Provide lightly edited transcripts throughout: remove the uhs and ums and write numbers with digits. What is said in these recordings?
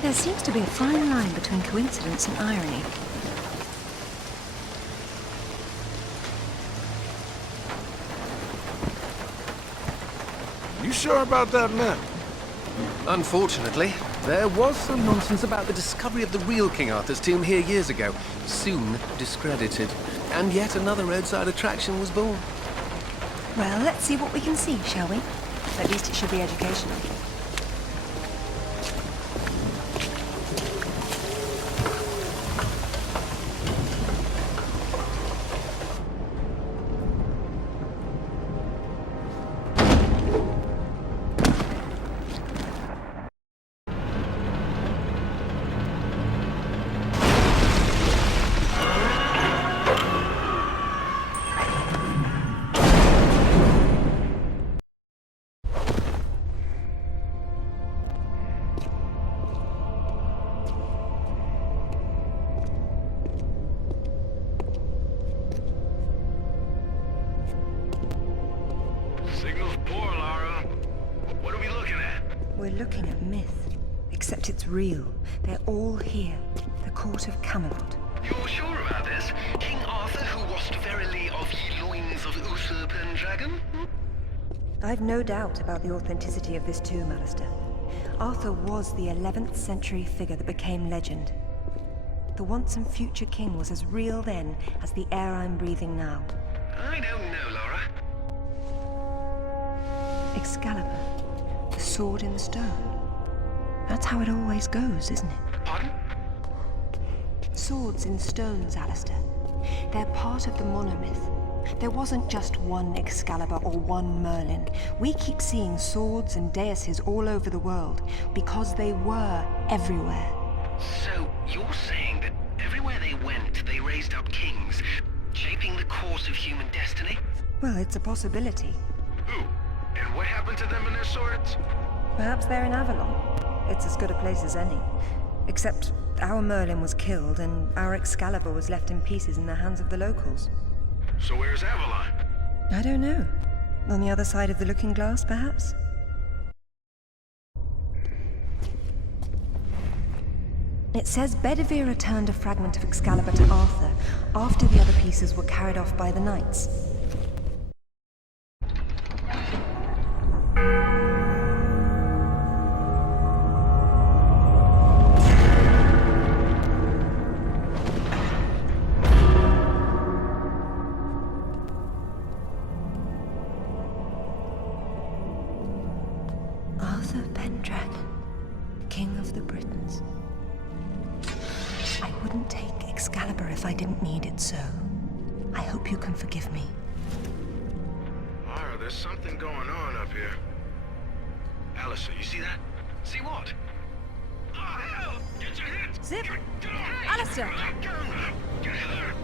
There seems to be a fine line between coincidence and irony. You sure about that map? Unfortunately, there was some nonsense about the discovery of the real King Arthur's tomb here years ago, soon discredited. And yet another roadside attraction was born. Well, let's see what we can see, shall we? At least it should be educational. Signal's poor, Lara. What are we looking at? We're looking at myth. Except it's real. They're all here. The Court of Camelot. You're sure about this? King Arthur, who wast verily of ye loins of Uther Pendragon? I've no doubt about the authenticity of this tomb, Alistair. Arthur was the 11th century figure that became legend. The once and future king was as real then as the air I'm breathing now. I don't know, Lara. Excalibur, the sword in the stone. That's how it always goes, isn't it? Pardon? Swords in stones, Alistair. They're part of the monomyth. There wasn't just one Excalibur or one Merlin. We keep seeing swords and daises all over the world because they were everywhere. So, you're saying that everywhere they went, they raised up kings, shaping the course of human destiny? Well, it's a possibility. Who? And what happened to them and their swords? Perhaps they're in Avalon. It's as good a place as any. Except our Merlin was killed and our Excalibur was left in pieces in the hands of the locals. So where's Avalon? I don't know. On the other side of the looking glass, perhaps? It says Bedivere returned a fragment of Excalibur to Arthur after the other pieces were carried off by the knights. Arthur Pendragon, King of the Britons. I wouldn't take Excalibur if I didn't need it so. I hope you can forgive me. Lara, there's something going on up here. Alistair, you see that? See what? Oh, hell! Get your hands! Zip! Get off! Alistair! Get her!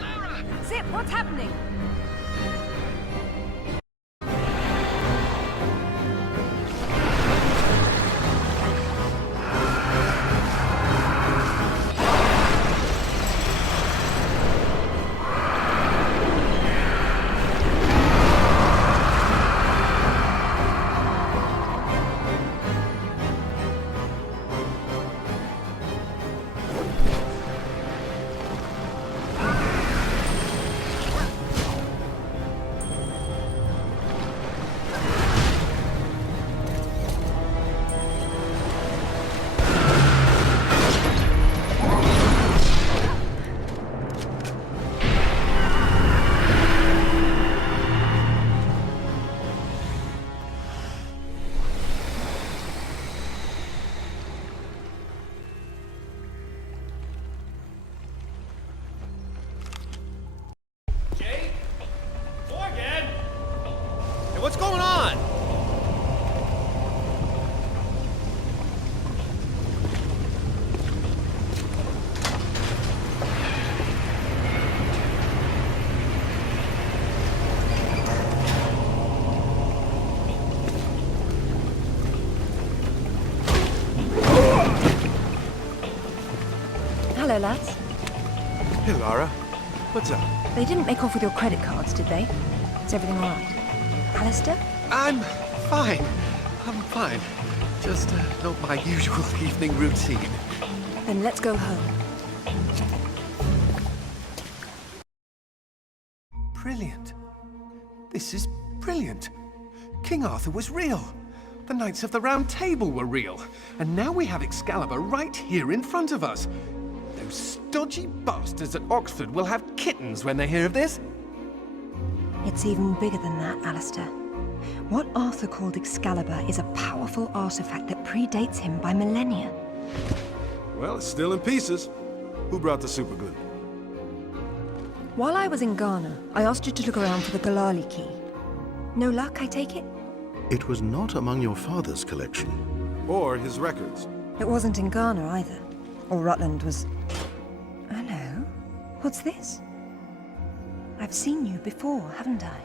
Lara! Zip, what's happening? What's going on? Hello, lads. Hey, Lara. What's up? They didn't make off with your credit cards, did they? Is everything all right? Alistair? I'm fine. I'm fine. Just not my usual evening routine. Then let's go home. Brilliant. This is brilliant. King Arthur was real. The Knights of the Round Table were real. And now we have Excalibur right here in front of us. Those stodgy bastards at Oxford will have kittens when they hear of this. It's even bigger than that, Alistair. What Arthur called Excalibur is a powerful artifact that predates him by millennia. Well, it's still in pieces. Who brought the superglue? While I was in Ghana, I asked you to look around for the Galali key. No luck, I take it? It was not among your father's collection. Or his records? It wasn't in Ghana either. Or Rutland was... Hello? What's this? I've seen you before, haven't I?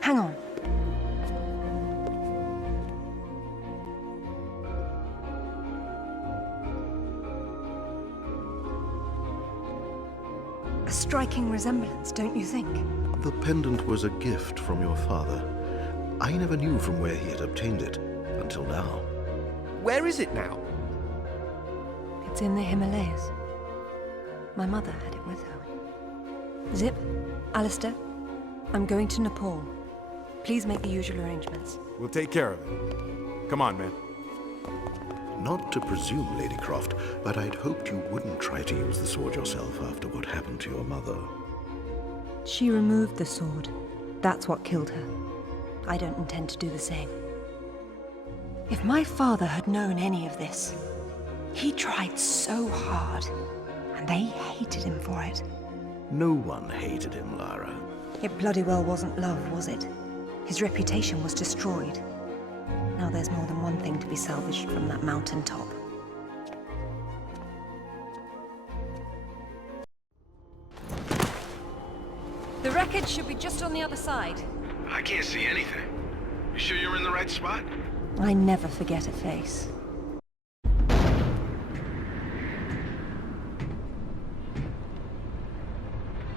Hang on. A striking resemblance, don't you think? The pendant was a gift from your father. I never knew from where he had obtained it, until now. Where is it now? It's in the Himalayas. My mother had it with her. Zip, Alistair, I'm going to Nepal. Please make the usual arrangements. We'll take care of it. Come on, man. Not to presume, Lady Croft, but I'd hoped you wouldn't try to use the sword yourself after what happened to your mother. She removed the sword. That's what killed her. I don't intend to do the same. If my father had known any of this, he tried so hard, and they hated him for it. No one hated him, Lara. It bloody well wasn't love, was it? His reputation was destroyed. Now there's more than one thing to be salvaged from that mountaintop. The wreckage should be just on the other side. I can't see anything. You sure you're in the right spot? I never forget a face.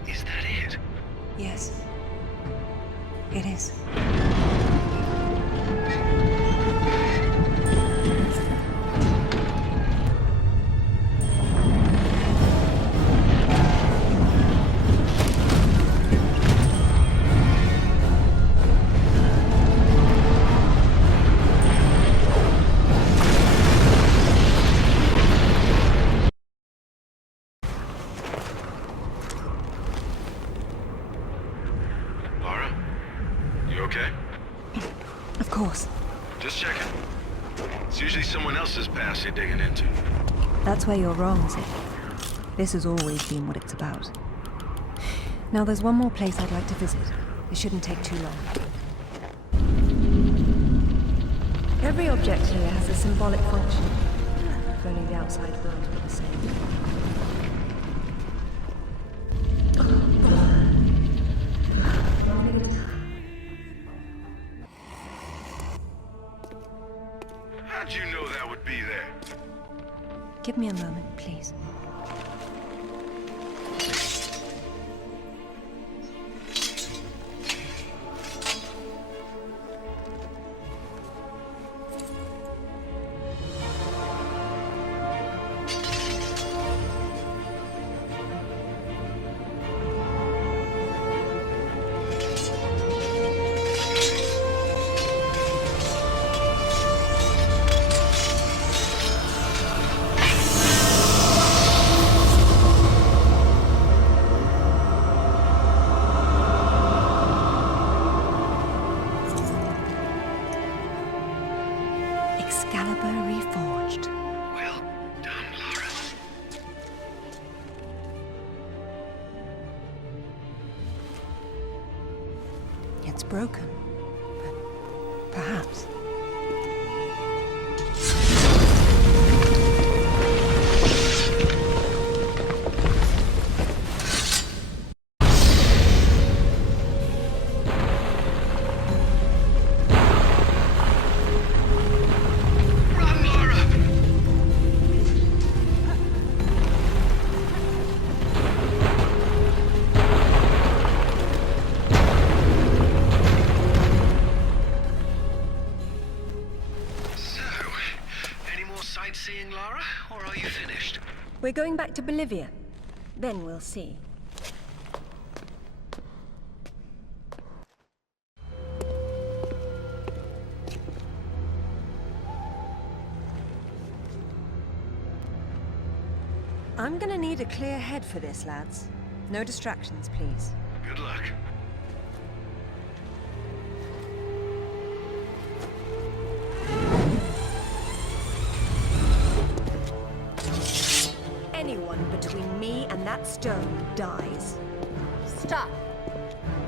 Is that it? Yes, it is. Laura? You okay? Of course. Just checking. It's usually someone else's past you're digging into. That's where you're wrong, Zip. This has always been what it's about. Now there's one more place I'd like to visit. It shouldn't take too long. Every object here has a symbolic function. If only the outside world were the same. How'd you know that would be there? Give me a moment, please. Excalibur reforged. Well done, Laura. It's broken, but perhaps. Run, Laura! seeing Lara, or are you finished? We're going back to Bolivia. Then we'll see. I'm gonna need a clear head for this, lads. No distractions, please. Good luck. Anyone between me and that stone dies. Stop.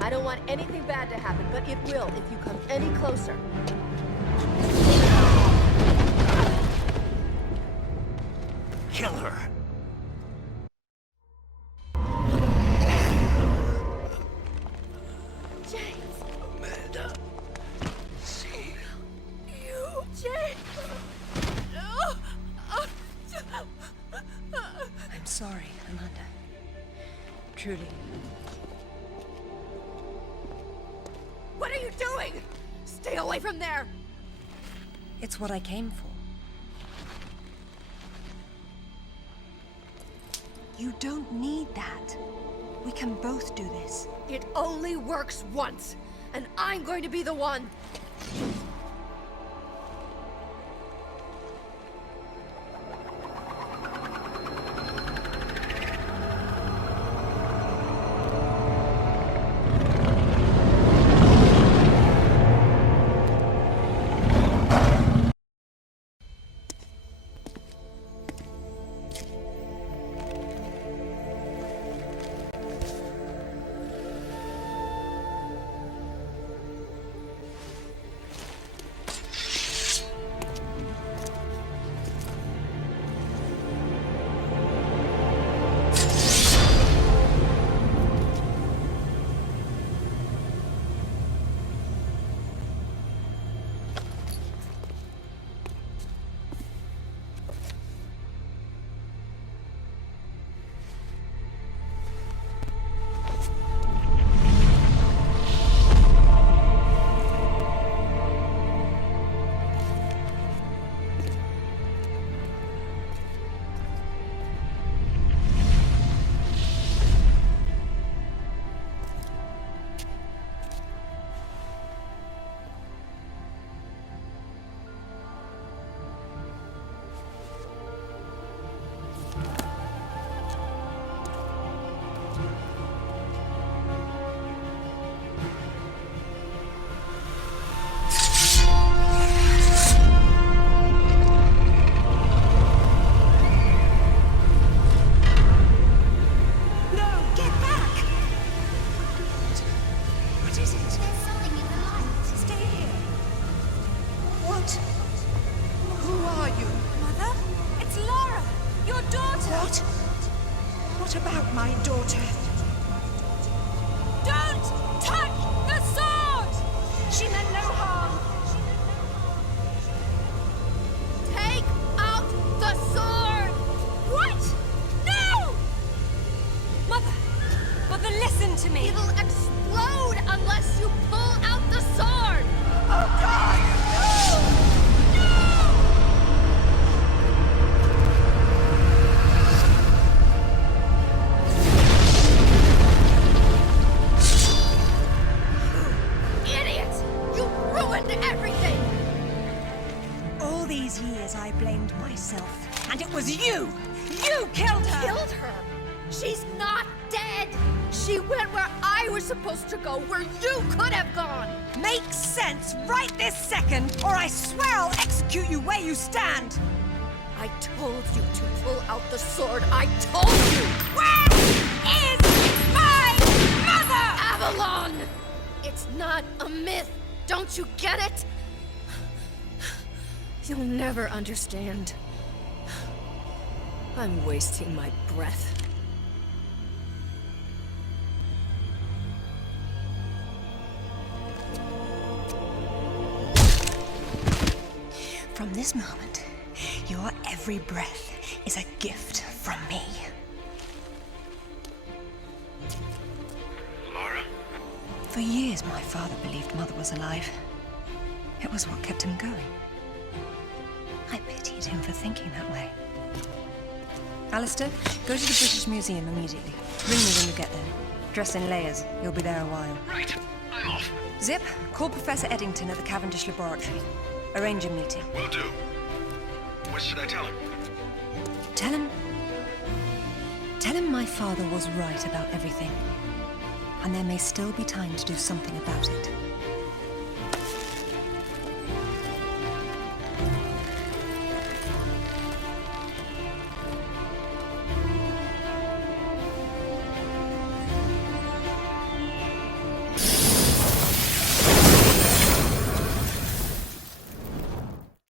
I don't want anything bad to happen, but it will if you come any closer. Kill her! James! Amanda! See you, James! I'm sorry, Amanda. Truly. What are you doing? Stay away from there! It's what I came for. You don't need that. We can both do this. It only works once, and I'm going to be the one. What about my daughter? Don't touch the sword! She meant no harm. Take out the sword! What? No! Mother! Mother, listen to me! It'll explode unless you pull out the sword! Oh, God! No! Everything! All these years I blamed myself, and it was you! You killed her! Killed her? She's not dead! She went where I was supposed to go, where you could have gone! Makes sense right this second, or I swear I'll execute you where you stand! I told you to pull out the sword. I told you! Where is my mother? Avalon! It's not a myth. Don't you get it? You'll never understand. I'm wasting my breath. From this moment, your every breath is a gift from me. Lara? For years, my father believed Mother was alive. It was what kept him going. I pitied hated him for thinking that way. Alistair, go to the British Museum immediately. Ring me when you get there. Dress in layers. You'll be there a while. Right, I'm off. Zip, call Professor Eddington at the Cavendish Laboratory. Arrange a meeting. Will do. What should I tell him? Tell him my father was right about everything. And there may still be time to do something about it.